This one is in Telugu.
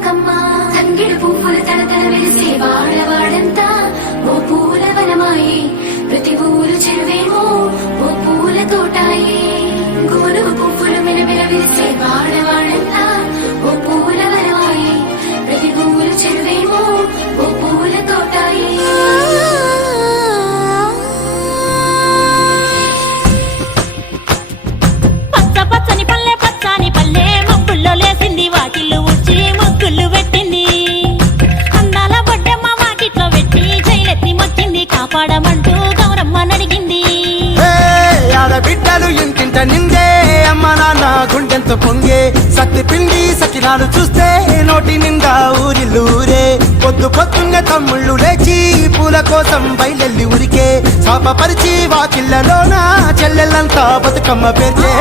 బతుకమ్మ తంగిడు పువ్వులు తలతల వెలిసే వాడవాడంతా ఓ పూల వనమాయి ప్రతి ఊరు చెరువేమో ఓ పూల తోటాయి గునుగు పువ్వులు మెలమెల వెలిసే వాడవాడంతా ఓ పూల వనమాయి ప్రతి ఊరు చెరువేమో ఓ పూల తోటాయి లేసింది వాకిళ్ళు ఉచ్చి ముగ్గులు పెట్టింది అందాల బొడ్డమ్మ వాకిట్లో పెట్టి జైలెత్తి మొచ్చింది కాపాడమంటూ గౌరమ్మ నడిగింది ఆడబిడ్డలు ఇంటింట నిందే అమ్మ నాన్న గుండెంతో పొంగే సత్తి పిండి సకినాలు చూస్తే నోటి నిండా ఊరిల్లూరే పొద్దు పొద్దున్నే తమ్ముళ్ళు లేచి పూల కోసం బయలెల్లి ఉరికే శాపపరిచి వాకిళ్ళలోన చెల్లెళ్ళంతా బతుకమ్మ పేర్చే